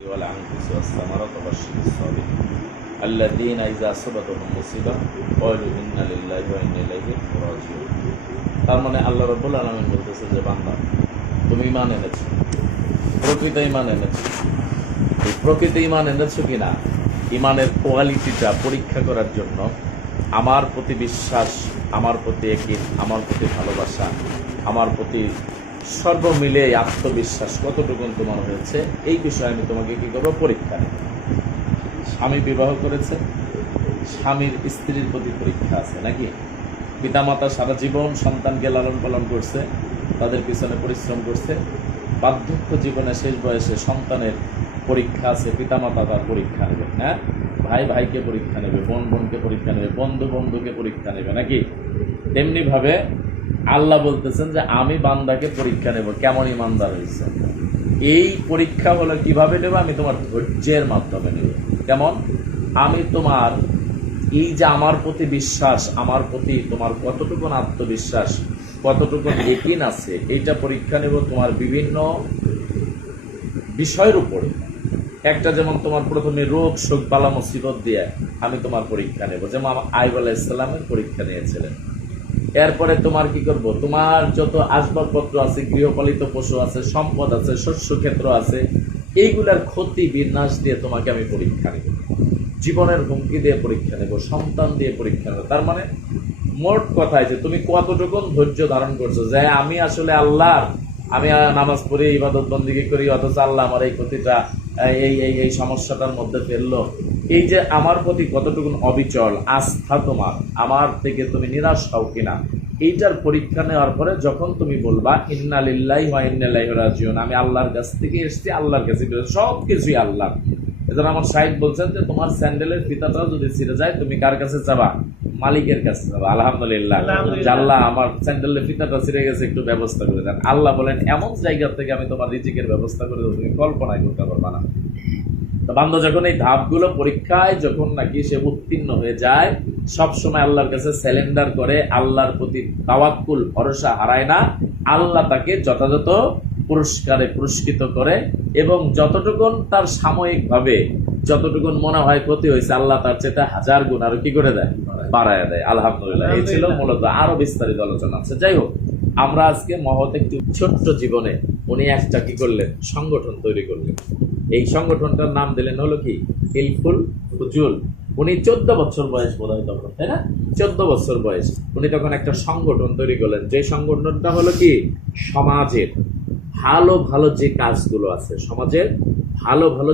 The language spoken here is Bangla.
والأنفس والثمرات وبشر الصابرين الذين إذا أصابتهم مصيبة قالوا إنا لله وإنا إليه راجعون। তার মানে আল্লাহ রাব্বুল আলামিন বলতেছে যে বান্দা তুমি ঈমান এনেছো, প্রকৃত ঈমান এনেছো। এই প্রকৃত ঈমান এনেছো কিনা ঈমানের কোয়ালিটিটা পরীক্ষা করার জন্য আমার প্রতি বিশ্বাস, আমার প্রতি ইয়াকিন, আমার প্রতি ভালোবাসা, আমার প্রতি সর্বমিলে আত্মবিশ্বাস কতটুকু তোমার হয়েছে এই বিষয়ে আমি তোমাকে কি করবো, পরীক্ষা নেব। স্বামী বিবাহ করেছে, স্বামীর স্ত্রীর প্রতি পরীক্ষা আছে নাকি? পিতামাতা সারা জীবন সন্তানকে লালন পালন করছে, তাদের পিছনে পরিশ্রম করছে, বার্ধক্য জীবনে শেষ বয়সে সন্তানের পরীক্ষা আছে, পিতামাতা তার পরীক্ষা নেবে, হ্যাঁ, ভাই ভাইকে পরীক্ষা নেবে, বোন বোনকে পরীক্ষা নেবে, বন্ধু বন্ধুকে পরীক্ষা নেবে নাকি? তেমনি ভাবে আল্লাহ বলতেছেন যে আমি বান্দাকে পরীক্ষা নেব কেমন ইমানদার হয়েছে। এই পরীক্ষা হলো কিভাবে নেব? আমি তোমার ধৈর্যের মাধ্যমে নেব। কেমন? আমি তোমার এই যে আমার প্রতি বিশ্বাস, আমার প্রতি তোমার কতটুকু আত্মবিশ্বাস, কতটুকু ইয়াকিন আছে, এইটা পরীক্ষা নেব তোমার বিভিন্ন বিষয়ের উপরে। একটা যেমন তোমার প্রথমে রোগ শোক বালা মুসিবত দিয়ে আমি তোমার পরীক্ষা নেব, যেমন আইয়ুব আলাইহিস সালামের পরীক্ষা নিয়েছিলেন। এরপরে তোমার কি করব, তোমার যত আসবাবপত্র আছে, গৃহপালিত পশু আছে, সম্পদ আছে, শস্য ক্ষেত্র আছে, এইগুলার ক্ষতি বিনাশ দিয়ে তোমাকে আমি পরীক্ষা নেব, জীবনের হুমকি দিয়ে পরীক্ষা নেব, সন্তান দিয়ে পরীক্ষা নেব। তার মানে মোট কথা যে তুমি কতটুকু ধৈর্য ধারণ করছো, যে আমি আসলে আল্লাহর, আমি নামাজ পড়ি, ইবাদত বন্দেগী করি, অথচ আল্লাহ আমার এই ক্ষতিটা এই এই এই সমস্যাটার মধ্যে ফেললো। এই যে আমার প্রতি কতটুকু অবিচল আস্থা তোমার, আমার থেকে তুমি নিরাশ হও কিনা, এইটার পরীক্ষা নেওয়ার পরে যখন তুমি বলবা ইন্না লিল্লাহি ওয়া ইন্না ইলাইহি রাজিউন, আমি আল্লাহর কাছ থেকে এসেছি, আল্লাহর কাছে সব কিছুই আল্লাহ। এজন্য আমার সাইদ বলছেন যে তোমার স্যান্ডেলের ফিতাটাও যদি ছিঁড়ে যায় তুমি কার কাছে যাবা? মালিকের কাছে যাবা। আলহামদুলিল্লাহ, আল্লাহ আমার স্যান্ডেলের ফিতাটা ছিঁড়ে গেছে, একটু ব্যবস্থা করে দেন। আল্লাহ বলেন এমন জায়গা থেকে আমি তোমার রিজিকের ব্যবস্থা করে দেবো, তুমি কল্পনাই করতে পারবা না। তো বান্দা যখন এই ধাপগুলো পরীক্ষায় যখন নাকি সে উত্তীর্ণ হয়ে যায়, সবসময় আল্লাহর কাছে স্যালেন্ডার করে, আল্লাহর প্রতি তাওয়াক্কুল ভরসা হারায় না, আল্লাহ তাকে যথাযথ পুরস্কারে পুরস্কৃত করে, এবং যতটুকুন তার সাময়িকভাবে যতটুকুন মনে হয় ক্ষতি হয়েছে, আল্লাহ তার চেয়ে 1000 গুণ আরো কি করে দেয়, বাড়ায় দেয়। আলহামদুলিল্লাহ। এই ছিল মূলত, আরো বিস্তারিত আলোচনা আছে। যাই হোক, আমরা আজকে মহৎ একটি ছোট্ট জীবনে উনি একটা কি করলেন, সংগঠন তৈরি করলেন। এই সংগঠনটার নাম দিলেন হলো কি, হিলফুল ফুজুল। উনি 14 বছর বয়স বোধ হয় তখন, তাই না? 14 বছর বয়স উনি তখন একটা সংগঠন তৈরি করলেন, যে সংগঠনটা হলো কি, সমাজের ভালো ভালো যে কাজগুলো আছে, সমাজের ভালো ভালো